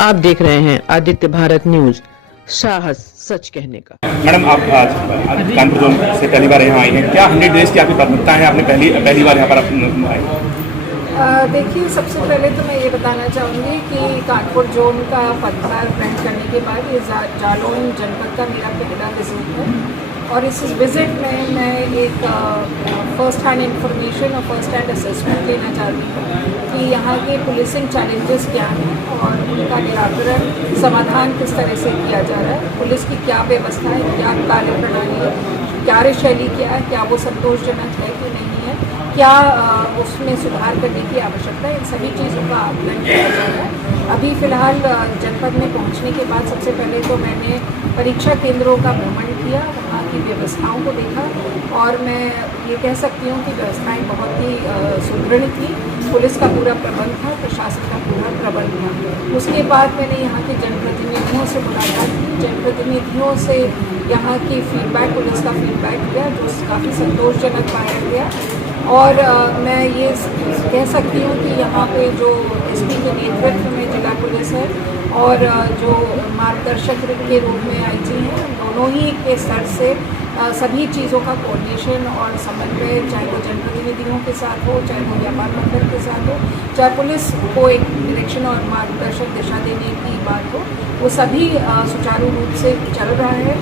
आप देख रहे हैं आदित्य भारत न्यूज, साहस सच कहने का। मैडम, आप आज कानपुर जोन से पहली बार यहाँ आई हैं, क्या 100 डेज की आपकी प्राथमिकता है? आपने पहली बार यहाँ पर आए? देखिए, सबसे पहले तो मैं ये बताना चाहूँगी कि कानपुर जोन का पदभार ग्रहण करने के बाद ये जालौन जनपद का मेरा पहला विजिट है और इस विज़िट में मैं एक फ़र्स्ट हैंड इंफॉर्मेशन और फर्स्ट हैंड असेसमेंट लेना चाहती हूँ कि यहाँ के पुलिसिंग चैलेंजेस क्या हैं और उनका निराकरण समाधान किस तरह से किया जा रहा है। पुलिस की क्या व्यवस्था है, क्या कार्य प्रणाली है, कार्यशैली क्या है, क्या वो संतोषजनक है कि नहीं है, क्या उसमें सुधार करने की आवश्यकता है, इन सभी चीज़ों का आकलन किया जा रहा है। अभी फ़िलहाल जनपद में पहुंचने के बाद सबसे पहले तो मैंने परीक्षा केंद्रों का भ्रमण किया, वहाँ की व्यवस्थाओं को देखा और मैं ये कह सकती हूँ कि व्यवस्थाएं बहुत ही सुदृढ़ थी। पुलिस का पूरा प्रबंध था, प्रशासन का पूरा प्रबंध था। उसके बाद मैंने यहाँ के जनप्रतिनिधियों से मुलाकात की, जनप्रतिनिधियों से यहाँ की फीडबैक, पुलिस का फीडबैक लिया जो काफ़ी संतोषजनक पाया गया। और मैं ये कह सकती हूँ कि यहाँ पे जो एसपी के नेतृत्व में जिला पुलिस है और जो मार्गदर्शक के रूप में आईजी हैं, दोनों ही के स्तर से सभी चीज़ों का कोऑर्डिनेशन और समन्वय, चाहे वो जनप्रतिनिधियों के साथ हो, चाहे वो व्यापार मंडल के साथ हो, चाहे पुलिस को एक डायरेक्शन और मार्गदर्शक दिशा देने की बात हो, वो सभी सुचारू रूप से चल रहा है।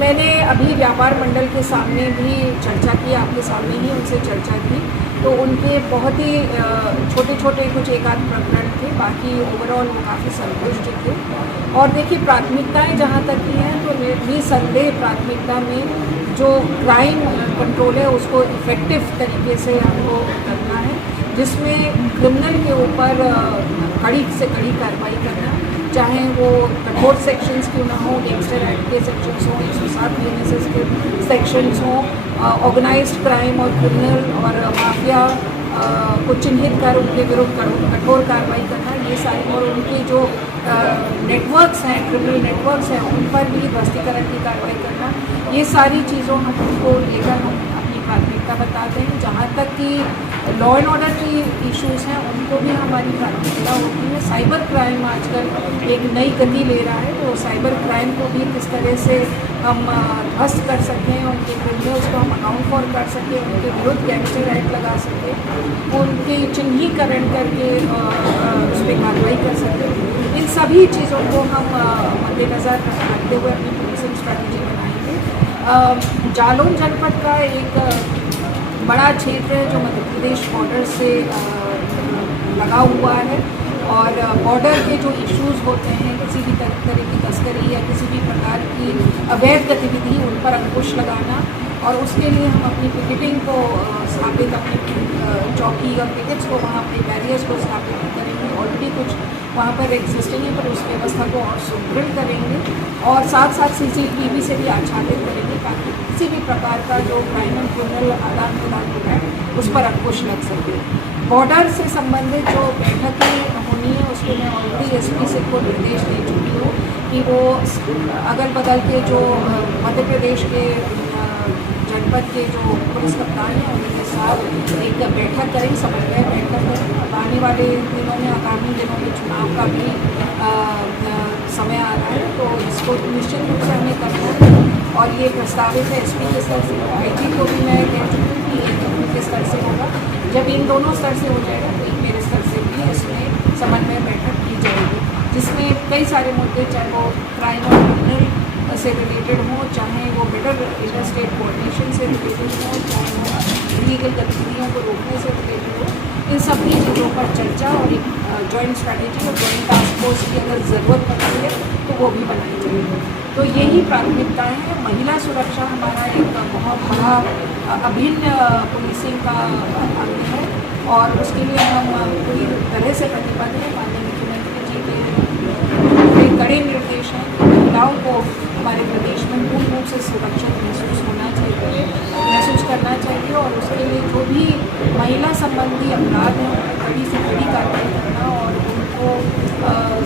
मैंने अभी व्यापार मंडल के सामने भी चर्चा की, आपके सामने ही उनसे चर्चा की, तो उनके बहुत ही छोटे छोटे कुछ एक आध प्रकरण थे, बाकी ओवरऑल वो काफ़ी संतुष्ट थे। और देखिए, प्राथमिकताएं जहाँ तक की हैं तो निसंदेह प्राथमिकता में जो क्राइम कंट्रोल है उसको इफ़ेक्टिव तरीके से हमको करना है, जिसमें क्रिमिनल के ऊपर कड़ी से कड़ी कार्रवाई करना, चाहे वो कठोर सेक्शंस क्यों ना हो, गैंगस्टर एक्ट के सेक्शंस हों, 107 बीएनएसएस के सेक्शंस हों, ऑर्गेनाइज्ड क्राइम और क्रिमिनल और माफिया को चिन्हित कर उनके विरुद्ध कठोर कार्रवाई करना, ये सारी, और उनके जो नेटवर्क्स हैं, क्रिमिनल नेटवर्क्स हैं, उन पर भी ध्वस्तीकरण की कार्रवाई करना, ये सारी चीज़ों हमको लेकर हम अपनी प्राथमिकता बताते हैं। जहाँ तक कि लॉ एंड ऑर्डर की इश्यूज़ हैं उनको भी हमारी प्राथमिकता होती है। साइबर क्राइम आजकल एक नई गति ले रहा है, तो साइबर क्राइम को भी किस तरह से हम ध्वस्त कर सकें, उनके क्रिमिनल्स को हम अकाउंट फॉर कर सकें, उनके विरुद्ध गैंगस्टर एक्ट लगा सकें, उनके चिन्हीकरण करके उस पर कार्रवाई कर सकें। इन सभी चीज़ों को हम मद्देनज़र रखते हुए अपनी पुलिसिंग स्ट्रैटेजी बनाएंगे। जालौन जनपद का एक बड़ा क्षेत्र है जो मध्य प्रदेश बॉर्डर से लगा हुआ है और बॉर्डर के जो इश्यूज़ होते हैं, किसी भी तरह की तस्करी या किसी भी प्रकार की अवैध गतिविधि, उन पर अंकुश लगाना, और उसके लिए हम अपनी पिकेटिंग को स्थापित, अपनी चौकी और पिकेट्स को वहाँ अपने बैरियर्स को स्थापित करेंगे। ऑलरेडी कुछ वहाँ पर एग्जिस्टिंग है, पर उस व्यवस्था को और सुदृढ़ करेंगे और साथ साथ CCTV से भी आच्छादित करेंगे ताकि किसी भी प्रकार का जो क्राइम एंड क्रिमिनल आदान प्रदान होता है उस पर अंकुश लग सके। बॉर्डर से संबंधित जो बैठकें होनी है उसके मैं ऑलरेडी एसपी से को निर्देश दे चुकी हूँ कि वो अगल बगल के जो मध्य प्रदेश के जनपद के जो पुलिस कप्तान हैं उनके साथ एक बैठक करें, समन्वय बैठक करें। आने वाले दिनों में, आगामी दिनों में चुनाव का भी समय आ रहा है, तो इसको निश्चित रूप से हमें करना है और ये प्रस्तावित है एसपी के स्तर से। आईजी को भी मैं कह चुकी हूँ कि एक उनके स्तर से होगा, जब इन दोनों स्तर से हो जाएगा तो एक मेरे स्तर से भी इसमें समन्वय बैठक की जाएगी, जिसमें कई सारे मुद्दे, चाहे वो क्राइम और क्रिमिनल से रिलेटेड हो, चाहे वो बेटर इंटर स्टेट कोऑर्डिनेशन से रिलेटेड हो, चाहे वो इलीगल गतिविधियों को रोकने से रिलेटेड हो, इन सभी चीज़ों पर चर्चा और एक जॉइंट स्ट्रैटेजी और जॉइंट टास्क फोर्स की अगर ज़रूरत पड़ती है तो वो भी बनाई जाएगी। तो यही प्राथमिकताएँ हैं। महिला सुरक्षा हमारा एक बहुत बड़ा अभिन्न पुलिसिंग का अंग है और उसके लिए हम पूरी तरह से प्रतिबद्ध हैं। माननीय मुख्यमंत्री जी के कड़े निर्देश हैं कि महिलाओं को हमारे प्रदेश में पूर्ण रूप से सुरक्षित महसूस करना चाहिए और उसके लिए जो भी महिला संबंधी अपराध हैं उन पर कड़ी से कड़ी कार्रवाई करना और उनको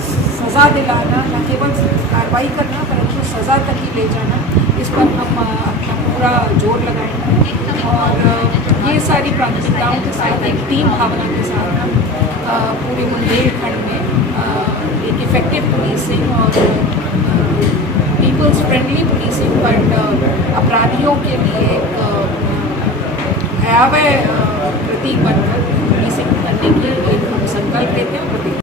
सज़ा दिलाना, न केवल कार्रवाई करना परंतु सज़ा तक ही ले जाना, इस पर हम अपना पूरा जोर लगाएंगे और ये सारी प्राथमिकताओं के साथ एक टीम भावना के साथ हम पूरे बुंदेलखंड में एक इफेक्टिव पुलिसिंग और पीपल्स फ्रेंडली पुलिसिंग, बट अपराधियों के लिए एक भयावह प्रतीक बनकर पुलिसिंग करने की एक हम संकल्प लेते हैं और प्रतिज्ञा